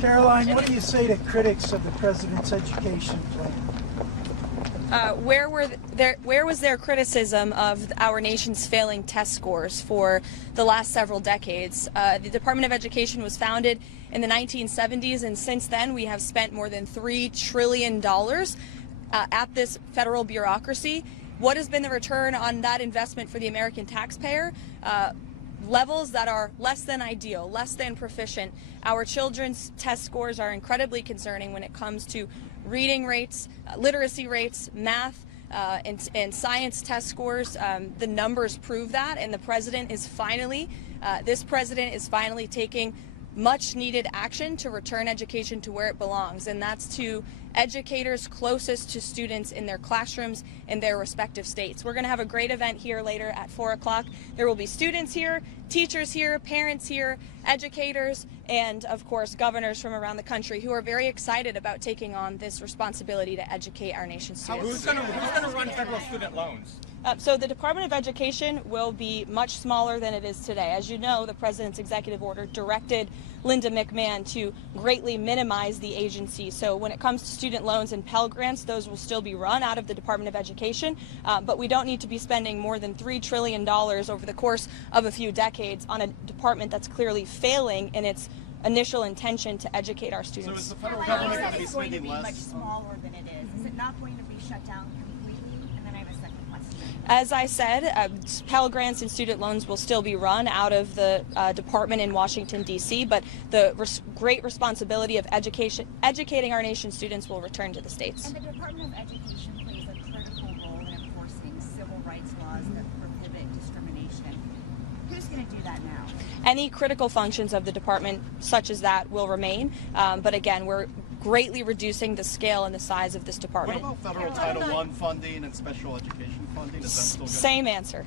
Karoline, what do you say to critics of the president's education plan? Where was their criticism of our nation's failing test scores for the last several decades? The Department of Education was founded in the 1970s, and since then we have spent more than $3 trillion at this federal bureaucracy. What has been the return on that investment for the American taxpayer? Levels that are less than ideal, less than proficient. Our children's test scores are incredibly concerning when it comes to reading rates, literacy rates, math, and science test scores. The numbers prove that, and this president is finally taking much needed action to return education to where it belongs, and that's to educators closest to students in their classrooms in their respective states. We're going to have a great event here later at 4 o'clock. There will be students here, teachers here, parents here, educators, and of course governors from around the country who are very excited about taking on this responsibility to educate our nation's students. Who's going to run federal student loans? So the Department of Education will be much smaller than it is today. As you know, the president's executive order directed Linda McMahon to greatly minimize the agency. So when it comes to student loans and Pell Grants, those will still be run out of the Department of Education, but we don't need to be spending more than $3 trillion over the course of a few decades on a department that's clearly failing in its initial intention to educate our students. So is the federal government going to be spending less? Much smaller than it is. Is it not going to be shut down completely? And then I have a second question. As I said, Pell Grants and student loans will still be run out of the department in Washington, D.C., but the great responsibility of educating our nation's students will return to the states. And the Department of Education plays a critical role in enforcing civil rights laws that prohibit discrimination. Who's going to do that now? Any critical functions of the department, such as that, will remain. But again, we're greatly reducing the scale and the size of this department. What about federal Title I funding and special education funding? Is that still good? Same answer.